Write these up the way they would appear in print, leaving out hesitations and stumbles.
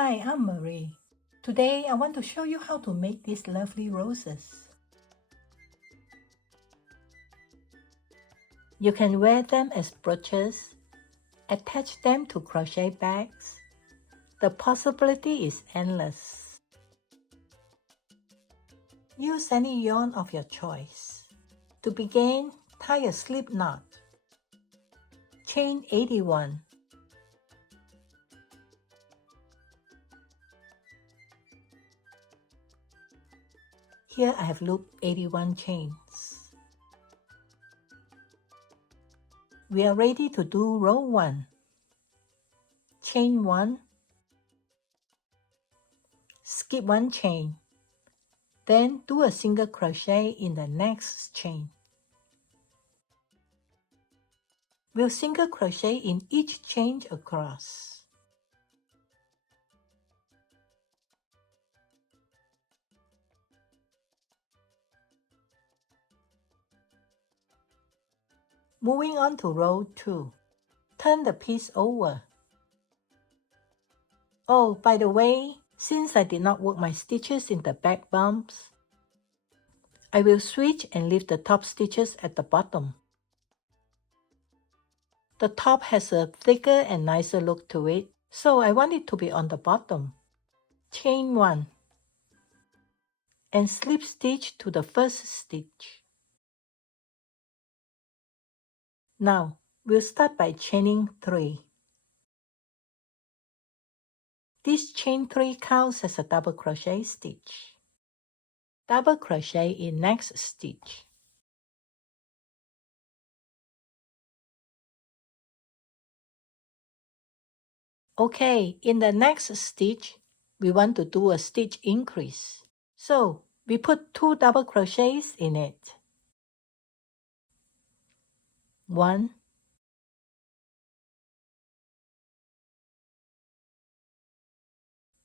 Hi, I'm Marie. Today I want to show you how to make these lovely roses. You can wear them as brooches, attach them to crochet bags. The possibility is endless. Use any yarn of your choice. To begin, tie a slip knot. Chain 81. Here I have looped 81 chains. We are ready to do row 1. Chain 1, skip 1 chain, then do a single crochet in the next chain. We'll single crochet in each chain across. Moving on to row 2. Turn the piece over. Oh, by the way, since I did not work my stitches in the back bumps, I will switch and leave the top stitches at the bottom. The top has a thicker and nicer look to it, so I want it to be on the bottom. Chain 1 and slip stitch to the first stitch. Now, we'll start by chaining 3. This chain 3 counts as a double crochet stitch. Double crochet in next stitch. Okay, in the next stitch, we want to do a stitch increase. So, we put 2 double crochets in it. 1,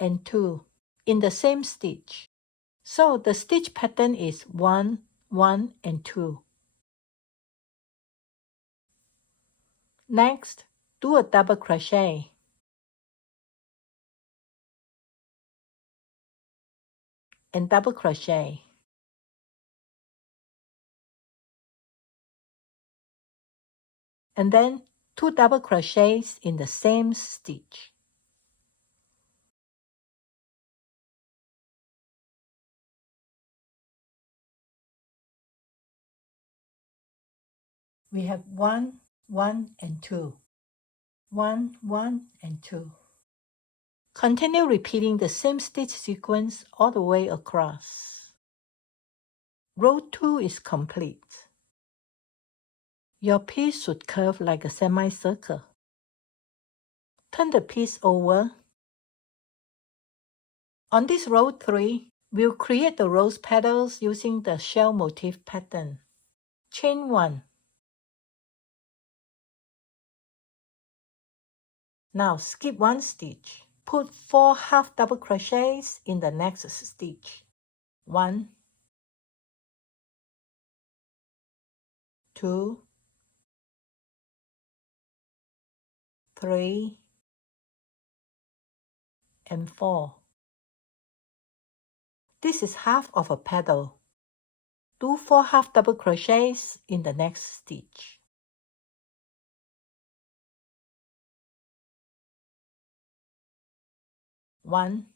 and 2 in the same stitch. So the stitch pattern is 1, 1, and 2. Next, do a double crochet. And double crochet. And then 2 double crochets in the same stitch. We have 1, 1, and 2. 1, 1, and 2. Continue repeating the same stitch sequence all the way across. Row 2 is complete. Your piece should curve like a semicircle. Turn the piece over. On this row 3, we'll create the rose petals using the shell motif pattern. Chain 1. Now skip 1 stitch. Put 4 half double crochets in the next stitch. 1, 2, 3, and 4. This is half of a petal. Do 4 half double crochets in the next stitch. One,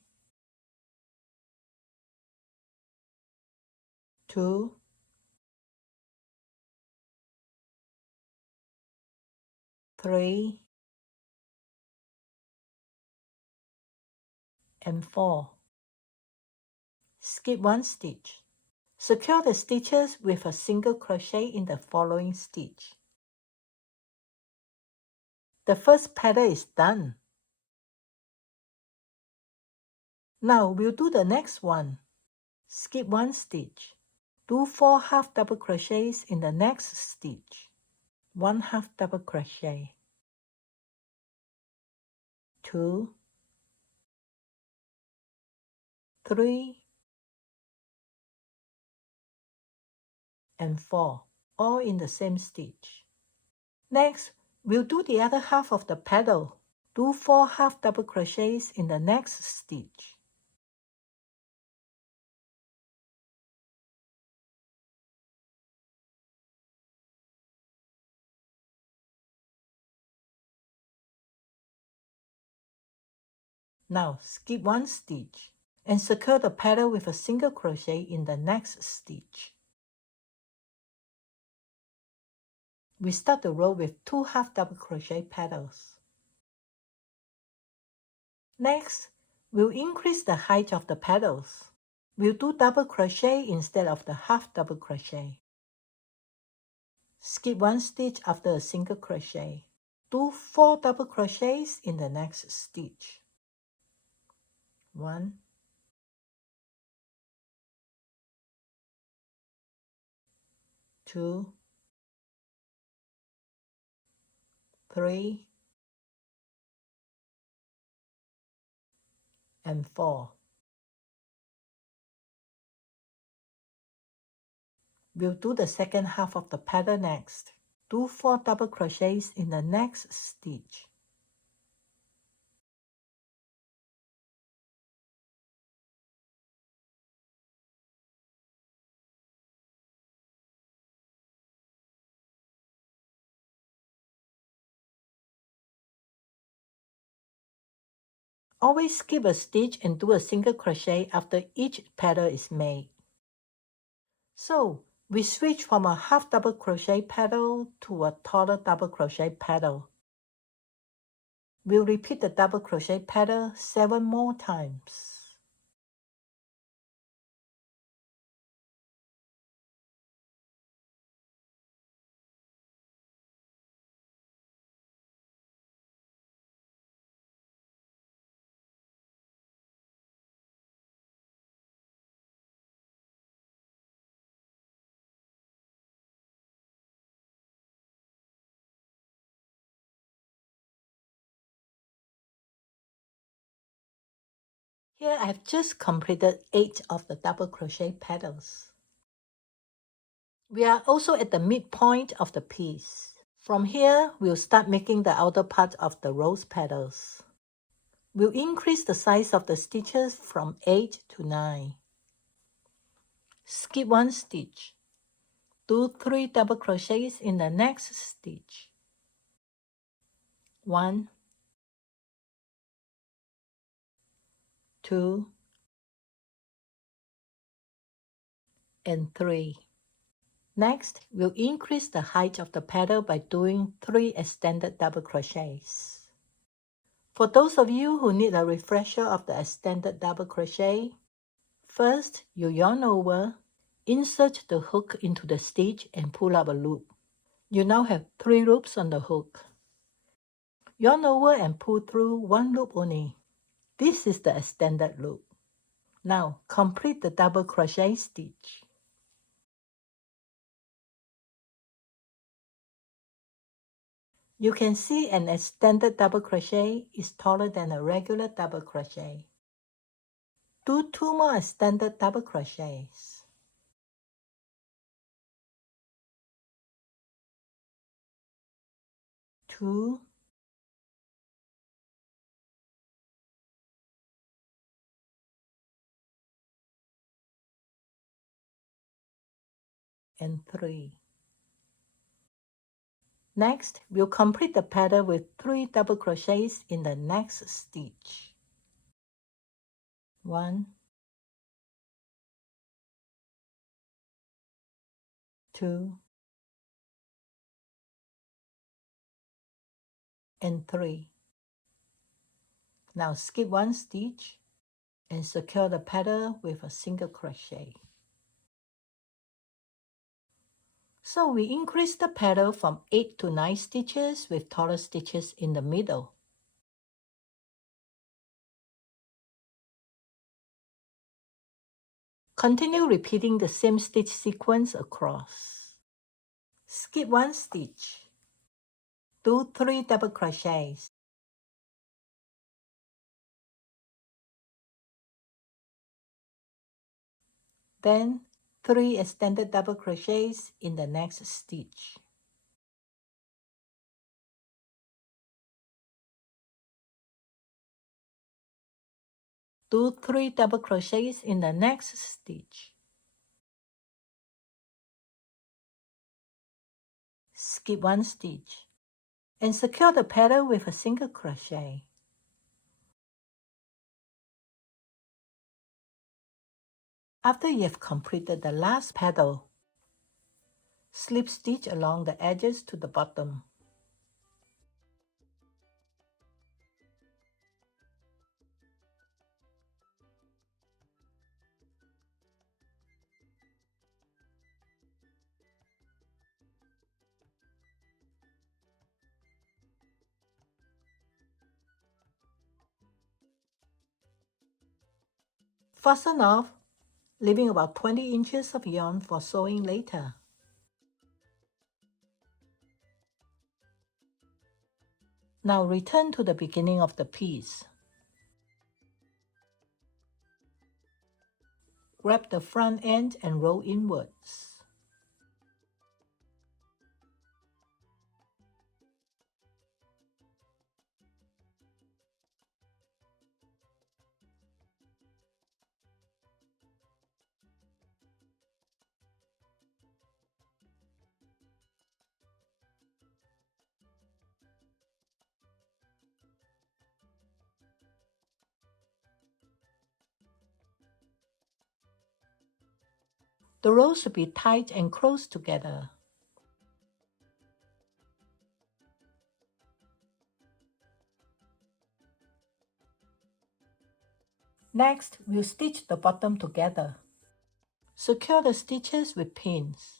2, 3, and 4. Skip 1 stitch. Secure the stitches with a single crochet in the following stitch. The first petal is done. Now we'll do the next one. Skip 1 stitch. Do 4 half double crochets in the next stitch. 1 half double crochet. 2, 3, and 4, all in the same stitch. Next, we'll do the other half of the petal. Do 4 half double crochets in the next stitch. Now skip 1 stitch and secure the petal with a single crochet in the next stitch. We start the row with 2 half double crochet petals. Next, we'll increase the height of the petals. We'll do double crochet instead of the half double crochet. Skip 1 stitch after a single crochet. Do 4 double crochets in the next stitch. 1, 2, 3, and 4. We'll do the second half of the pattern next. Do 4 double crochets in the next stitch. Always skip a stitch and do a single crochet after each petal is made. So, we switch from a half double crochet petal to a taller double crochet petal. We'll repeat the double crochet petal 7 more times. Here I have just completed 8 of the double crochet petals. We are also at the midpoint of the piece. From here, we'll start making the outer part of the rose petals. We'll increase the size of the stitches from 8 to 9. Skip 1 stitch. Do 3 double crochets in the next stitch. 1, 2, and 3. Next, we'll increase the height of the petal by doing 3 extended double crochets. For those of you who need a refresher of the extended double crochet, first you yarn over, insert the hook into the stitch and pull up a loop. You now have 3 loops on the hook. Yarn over and pull through 1 loop only. This is the extended loop. Now complete the double crochet stitch. You can see an extended double crochet is taller than a regular double crochet. Do 2 more extended double crochets. Two, and 3. Next, we'll complete the pattern with 3 double crochets in the next stitch. 1, 2, and 3. Now skip 1 stitch and secure the pattern with a single crochet. So we increase the pattern from 8 to 9 stitches with taller stitches in the middle. Continue repeating the same stitch sequence across. Skip 1 stitch. Do 3 double crochets. Then 3 extended double crochets in the next stitch. Do 3 double crochets in the next stitch. Skip 1 stitch and secure the petal with a single crochet. After you have completed the last petal, slip stitch along the edges to the bottom. Fasten off, leaving about 20 inches of yarn for sewing later. Now return to the beginning of the piece. Grab the front end and roll inwards. The rows should be tight and close together. Next, we'll stitch the bottom together. Secure the stitches with pins.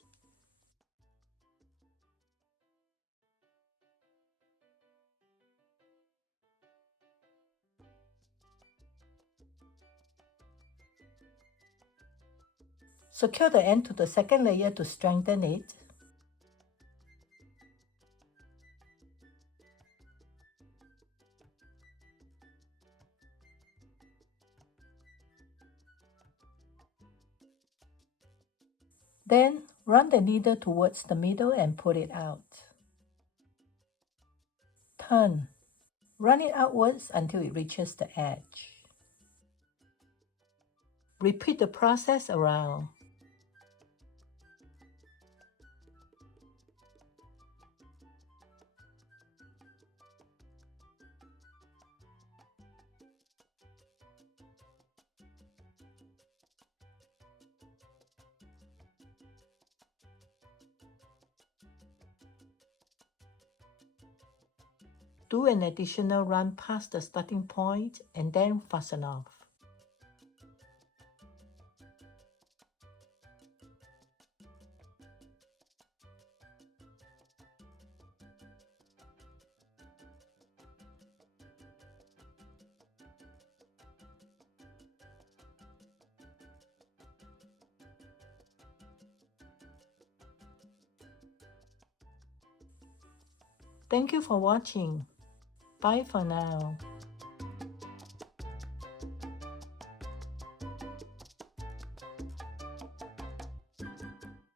Secure the end to the second layer to strengthen it. Then, run the needle towards the middle and pull it out. Turn. Run it outwards until it reaches the edge. Repeat the process around. Do an additional run past the starting point and then fasten off. Thank you for watching. Bye for now.